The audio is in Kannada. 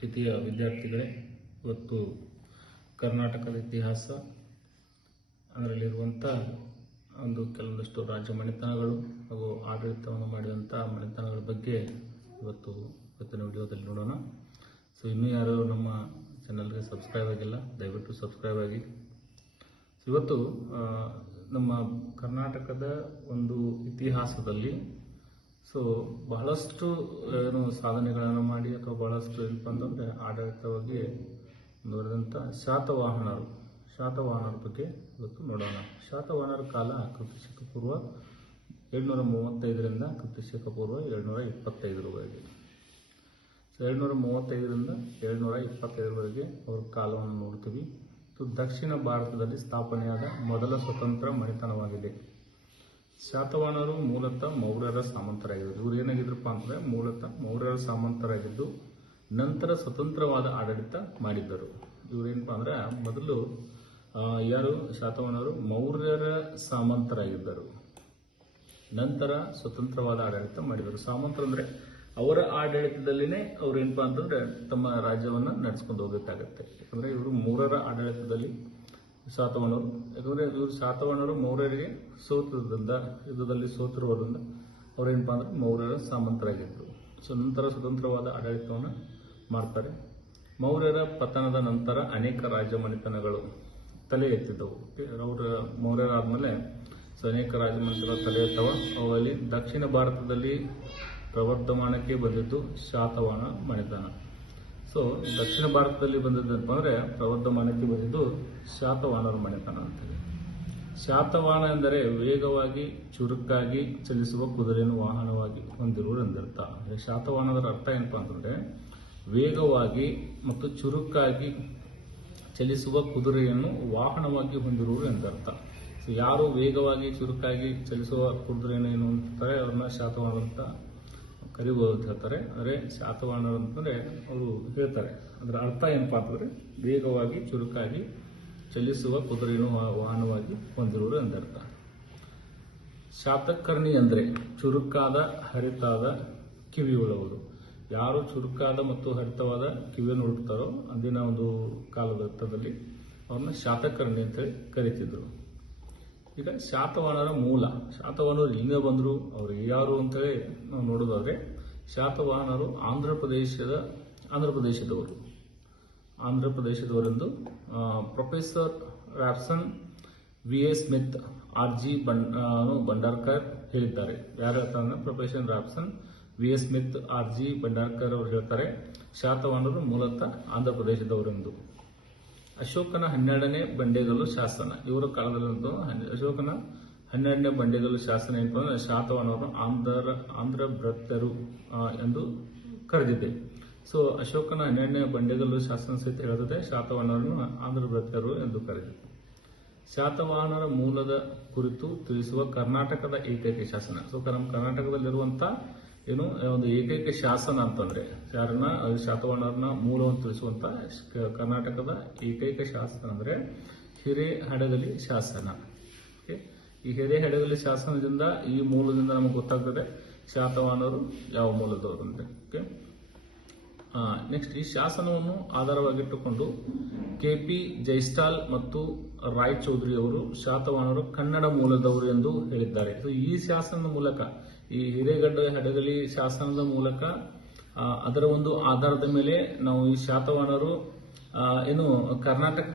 ಪ್ರೀತಿಯ ವಿದ್ಯಾರ್ಥಿಗಳೇ, ಇವತ್ತು ಕರ್ನಾಟಕದ ಇತಿಹಾಸ ಅದರಲ್ಲಿರುವಂಥ ಒಂದು ಕೆಲವೊಂದಷ್ಟು ರಾಜ್ಯ ಮನೆತನಗಳು ಹಾಗೂ ಆಡಳಿತವನ್ನು ಮಾಡಿದಂಥ ಮನೆತನಗಳ ಬಗ್ಗೆ ಇವತ್ತು ಇವತ್ತಿನ ವಿಡಿಯೋದಲ್ಲಿ ನೋಡೋಣ. ಸೊ ಇನ್ನೂ ಯಾರು ನಮ್ಮ ಚಾನಲ್ಗೆ ಸಬ್ಸ್ಕ್ರೈಬ್ ಆಗಿಲ್ಲ, ದಯವಿಟ್ಟು ಸಬ್ಸ್ಕ್ರೈಬ್ ಆಗಿ. ಇವತ್ತು ನಮ್ಮ ಕರ್ನಾಟಕದ ಒಂದು ಇತಿಹಾಸದಲ್ಲಿ ಸೊ ಬಹಳಷ್ಟು ಏನು ಸಾಧನೆಗಳನ್ನು ಮಾಡಿ ಅಥವಾ ಬಹಳಷ್ಟು ಏನಪ್ಪ ಅಂತಂದರೆ ಆಡಳಿತವಾಗಿ ಮುಂದುವರೆದಂಥ ಶಾತವಾಹನರು. ಶಾತವಾಹನರ ಬಗ್ಗೆ ಇವತ್ತು ನೋಡೋಣ. ಶಾತವಾಹನರ ಕಾಲ ಕ್ರಿಸ್ತಶಕ ಪೂರ್ವ ಏಳ್ನೂರ ಮೂವತ್ತೈದರಿಂದ ಕ್ರಿಸ್ತಶಕ ಪೂರ್ವ ಏಳ್ನೂರ ಇಪ್ಪತ್ತೈದರವರೆಗೆ. ಸೊ ಏಳ್ನೂರ ಮೂವತ್ತೈದರಿಂದ ಏಳ್ನೂರ ಇಪ್ಪತ್ತೈದರವರೆಗೆ ಅವ್ರ ಕಾಲವನ್ನು ನೋಡ್ತೀವಿ. ಇದು ದಕ್ಷಿಣ ಭಾರತದಲ್ಲಿ ಸ್ಥಾಪನೆಯಾದ ಮೊದಲ ಸ್ವತಂತ್ರ ಮನೆತನವಾಗಿದೆ. ಶಾತವಾಹನರು ಮೂಲತಃ ಮೌರ್ಯರ ಸಾಮಂತರಾಗಿದ್ದರು ಇವ್ರು ಏನಾಗಿದ್ರಪ್ಪ ಅಂದ್ರೆ ಮೂಲತಃ ಮೌರ್ಯರ ಸಾಮಂತರಾಗಿದ್ದು, ನಂತರ ಸ್ವತಂತ್ರವಾದ ಆಡಳಿತ ಮಾಡಿದ್ದರು. ಇವರೇನಪ್ಪ ಅಂದ್ರೆ ಮೊದಲು ಯಾರು? ಶಾತವಾಹನರು ಮೌರ್ಯರ ಸಾಮಂತರಾಗಿದ್ದರು. ನಂತರ ಸ್ವತಂತ್ರವಾದ ಆಡಳಿತ ಮಾಡಿದರು ಸಾಮಂತರ ಅಂದ್ರೆ ಅವರ ಆಡಳಿತದಲ್ಲಿನೇ ಅವ್ರು ಏನಪ್ಪಾ ಅಂತಂದ್ರೆ ತಮ್ಮ ರಾಜ್ಯವನ್ನು ನಡೆಸ್ಕೊಂಡು ಹೋಗಬೇಕಾಗತ್ತೆ ಯಾಕಂದ್ರೆ ಇವರು ಮೂರರ ಆಡಳಿತದಲ್ಲಿ ಶಾತವಾಹನರು ಯಾಕಂದ್ರೆ ಇವರು ಸಾತವಣ್ಣರು ಮೌರ್ಯರಿಗೆ ಸೋತ್ರದಿಂದ ಯುದ್ಧದಲ್ಲಿ ಸೋತಿರುವುದರಿಂದ ಅವರೇನಪ್ಪ ಅಂದ್ರೆ ಮೌರ್ಯರ ಸಾಮಂತರಾಗಿದ್ದರು ಸೊ ನಂತರ ಸ್ವತಂತ್ರವಾದ ಆಡಳಿತವನ್ನು ಮಾಡ್ತಾರೆ. ಮೌರ್ಯರ ಪತನದ ನಂತರ ಅನೇಕ ರಾಜಮನೆತನಗಳು ತಲೆ ಎತ್ತಿದ್ದವು. ಅವರ ಮೌರ್ಯರಾದ್ಮೇಲೆ ಸೊ, ಅನೇಕ ರಾಜಮನೆತನ ತಲೆ ಎತ್ತವ. ಅವರಲ್ಲಿ ದಕ್ಷಿಣ ಭಾರತದಲ್ಲಿ ಪ್ರವರ್ಧಮಾನಕ್ಕೆ ಬಂದಿದ್ದು ಶಾತವಾಹನ ಮನೆತನ. ಸೊ ದಕ್ಷಿಣ ಭಾರತದಲ್ಲಿ ಬಂದಿದ್ದಪ್ಪ ಅಂದ್ರೆ ಪ್ರವರ್ಧಮಾನಕ್ಕೆ ಬಂದಿದ್ದು ಶಾತವಾನರ ಮನೆತನ ಅಂತೇಳಿ ಶಾತವಾಹನ ಎಂದರೆ ವೇಗವಾಗಿ, ಚುರುಕಾಗಿ ಚಲಿಸುವ ಕುದುರೆಯನ್ನು ವಾಹನವಾಗಿ ಹೊಂದಿರುವುದು ಎಂದರ್ಥ. ಅಂದ್ರೆ ಶಾತವಾಹನದ ಅರ್ಥ ಏನಪ್ಪ ಅಂತಂದರೆ ವೇಗವಾಗಿ ಮತ್ತು ಚುರುಕಾಗಿ ಚಲಿಸುವ ಕುದುರೆಯನ್ನು ವಾಹನವಾಗಿ ಹೊಂದಿರುವುದು ಎಂದರ್ಥ. ಸೊ ಯಾರು ವೇಗವಾಗಿ, ಚುರುಕಾಗಿ ಚಲಿಸುವ ಕುದುರೆಯನ್ನು ಏನು ಅಂತಾರೆ, ಅವ್ರನ್ನ ಶಾತವಾಹನ ಅಂತ ಕರಿಬಹುದು ಅಂತ ಹೇಳ್ತಾರೆ. ಅಂದರೆ ಶಾತವಾಹನರು ಅಂತಂದರೆ ಅವರು ಹೇಳ್ತಾರೆ. ಅದರ ಅರ್ಥ ಏನಪ್ಪಾ ಅಂತಂದರೆ ವೇಗವಾಗಿ, ಚುರುಕಾಗಿ, ಚಲಿಸುವ ಕುದುರೆಯನ್ನು ವಾಹನವಾಗಿ ಹೊಂದಿರುವುದು ಎಂದರ್ಥ. ಶಾತಕರ್ಣಿ ಅಂದರೆ ಚುರುಕಾದ, ಹರಿತಾದ ಕಿವಿಯುಳ್ಳವರು. ಯಾರು ಚುರುಕಾದ ಮತ್ತು ಹರಿತವಾದ ಕಿವಿಯನ್ನು ಹುಡುಕ್ತಾರೋ, ಅಂದಿನ ಒಂದು ಕಾಲದ ಅರ್ಥದಲ್ಲಿ ಅವ್ರನ್ನ ಶಾತಕರ್ಣಿ ಅಂತೇಳಿ ಕರಿತಿದ್ರು. ಈಗ ಶಾತವಾಹನರ ಮೂಲ. ಶಾತವಾಹನರು ಇಲ್ಲಿಂದ ಬಂದರು ಅವರು ಯಾರು ಅಂತೇಳಿ ನಾವು ನೋಡೋದಾದ್ರೆ ಶಾತವಾಹನರು ಆಂಧ್ರ ಪ್ರದೇಶದ ಆಂಧ್ರ ಪ್ರದೇಶದವರು. Andhra ಪ್ರದೇಶದವರೆಂದು professor Rapson V A Smith R G ಬಂಡ್ ಆ, ಭಂಡಾರ್ಕರ್ ಹೇಳಿದ್ದಾರೆ. ಯಾರು ಹೇಳ್ತಾರೆ professor Rapson V A Smith R G Bhandarkar ಅವರು ಹೇಳ್ತಾರೆ. ಶಾತವಾಹನರು ಮೂಲತಃ ಆಂಧ್ರ ಪ್ರದೇಶದವರೆಂದು. ಅಶೋಕನ ಹನ್ನೆರಡನೇ ಬಂಡೆಗಲ್ಲು ಶಾಸನ. ಇವರ ಕಾಲದಲ್ಲಿ ಅಶೋಕನ ಹನ್ನೆರಡನೇ ಬಂಡೆಗಲ್ಲು ಶಾಸನ ಏನಪ್ಪ ಅಂದ್ರೆ ಶಾತವಾಹನವರು ಆಂಧ್ರ ಆಂಧ್ರ ಭ್ರತರು ಎಂದು ಕರೆದಿದೆ ಸೊ ಅಶೋಕನ ಹನ್ನೆರಡನೇ ಬಂಡೆಗಲ್ಲು ಶಾಸನ ಸಹಿತ ಹೇಳುತ್ತದೆ ಶಾತವಾಹನರನ್ನು ಆಂಧ್ರ ಭ್ರತರು ಎಂದು ಕರೆದಿದೆ ಶಾತವಾಹನರ ಮೂಲದ ಕುರಿತು ತಿಳಿಸುವ ಕರ್ನಾಟಕದ ಏಕೈಕ ಶಾಸನ. ಸೊ ನಮ್ಮ ಕರ್ನಾಟಕದಲ್ಲಿರುವಂತ ಏನು ಒಂದು ಏಕೈಕ ಶಾಸನ ಅಂತಂದ್ರೆ, ಯಾರನ್ನ ಶಾತವಾಹನರನ್ನ ಮೂಲವನ್ನು ತಿಳಿಸುವಂತ ಕರ್ನಾಟಕದ ಏಕೈಕ ಶಾಸನ ಅಂದ್ರೆ ಹಿರೇಹಡಗಲಿ ಶಾಸನ. ಈ ಹಿರೇಹಡಗಲಿ ಶಾಸನದಿಂದ ಈ ಮೂಲದಿಂದ ನಮಗೆ ಗೊತ್ತಾಗ್ತದೆ ಶಾತವಾಹನರು ಯಾವ ಮೂಲದವರು ಅಂದ್ರೆ. ಓಕೆ ನೆಕ್ಸ್ಟ್ ಈ ಶಾಸನವನ್ನು ಆಧಾರವಾಗಿಟ್ಟುಕೊಂಡು ಕೆ ಪಿ ಜೈಸ್ಟಾಲ್ ಮತ್ತು ರಾಯ್ ಚೌಧರಿ ಅವರು ಶಾತವಾಹನರು ಕನ್ನಡ ಮೂಲದವರು ಎಂದು ಹೇಳಿದ್ದಾರೆ. ಈ ಶಾಸನದ ಮೂಲಕ ಈ ಹಿರೇಗಡ್ಡ ಹಡಗಲಿ ಶಾಸನದ ಮೂಲಕ ಅದರ ಒಂದು ಆಧಾರದ ಮೇಲೆ ನಾವು ಈ ಶಾತವಾಹನರು ಏನು ಕರ್ನಾಟಕ